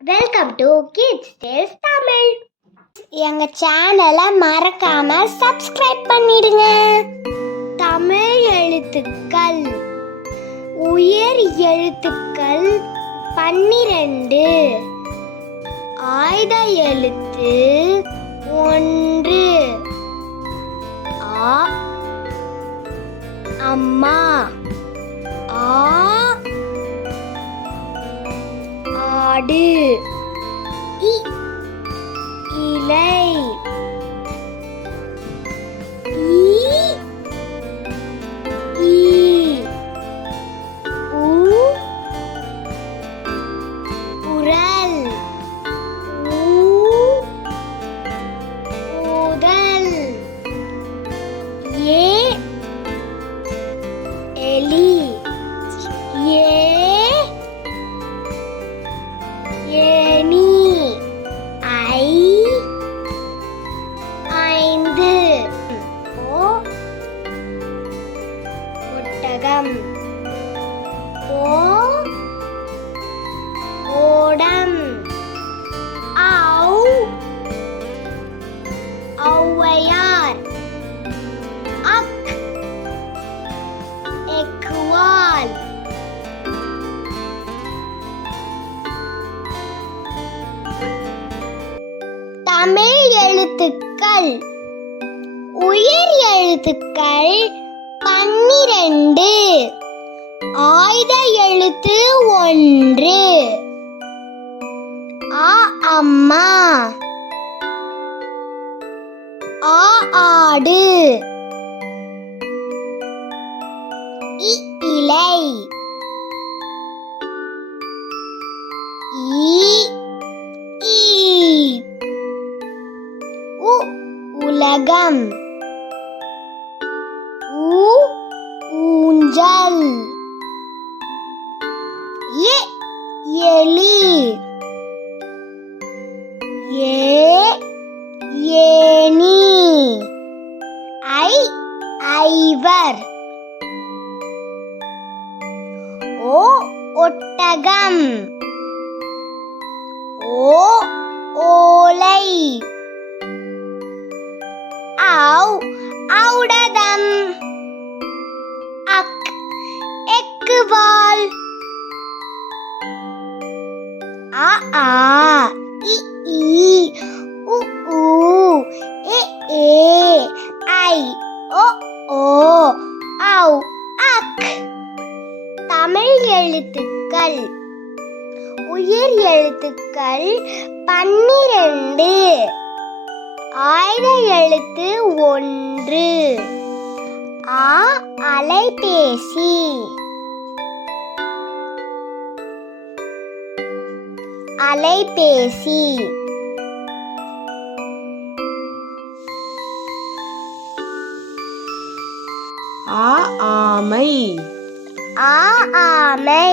Welcome to kids tales Tamil. எங்க சேனலை மறக்காம சப்ஸ்கிரைப் பண்ணிடுங்க. தமிழ் எழுத்துக்கள். உயர் எழுத்துக்கள் 12. ஆயுத எழுத்து 1. ஆ அம்மா. ஆ ஆடு. இலை. உரல். ஊதல். எலி. ஏனி. 5. ஒட்டகம். ஓடம். ஔவையார். எக்குவால். தமிழ் எழுத்துக்கள். உயர் எழுத்துக்கள் 12. ஆயுத எழுத்து 1. ஆ அம்மா. ஆ ஆடு. இலை. உலகம். ஊஞ்சல். எலி. ஏனி. ஐவர். ஒட்டகம். ஓலை. ஔடதம். எக்குவால். ஆ இ உ ஏ ஐ ஓ ஔ அக். தமிழ் எழுத்துக்கள். உயர் எழுத்துக்கள் 12. ஆயுத எழுத்து 1. அலைபேசி. அலைபேசி. ஆமை. ஆமை.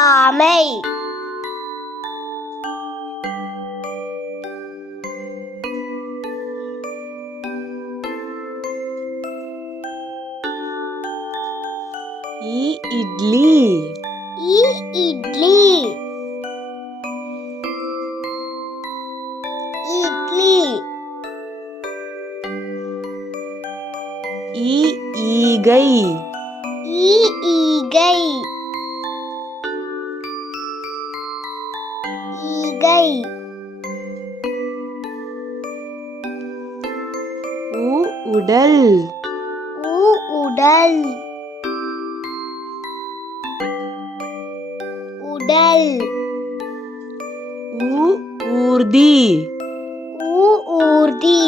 ஆமை. இட்லி. இட்லி. இட்லி. ஈகை. ஈகை. ஈகை. உடல். உடல். உடல். ஊர்தி. ஊர்தி.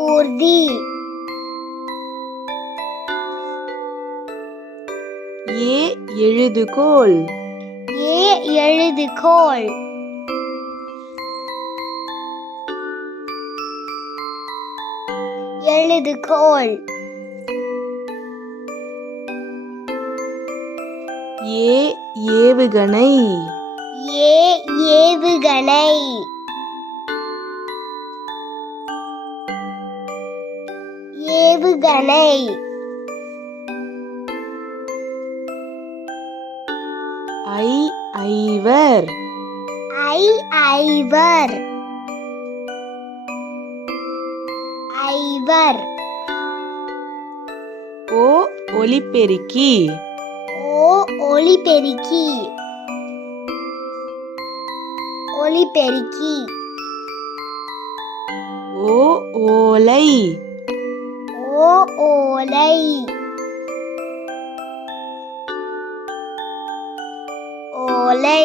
ஊர்தி. எழுதுகோல். எழுதுகோல். எழுதுகோல். ஏவுகணை. ஏவுகணை. ஏவுகணை. ஐவர். ஐவர். ஐவர். ஒலிபெருக்கி. ஒலிபெருக்கி. ஒலிபெருக்கி. ஓலை. ஓலை. ஓலை.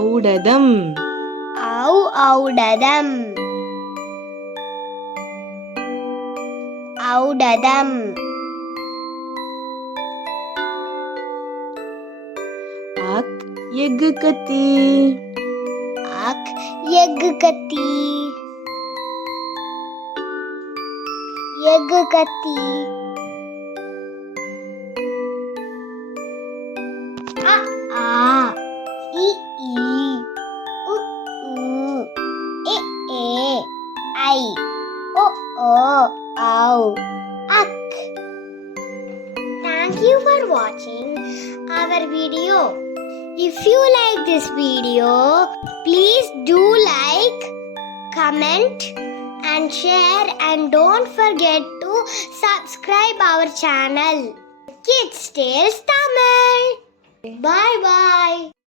ஔடதம். ஔடதம். ஔடதம். எஃகு கத்தி. எஃகு கத்தி. எஃகு கத்தி. இ உ ஏ ஐ ஓ ஔ அக். Thank you for watching our video. If you like this video, please do like, comment and share, and don't forget to subscribe our channel. Kids Tales Tamil. Bye bye.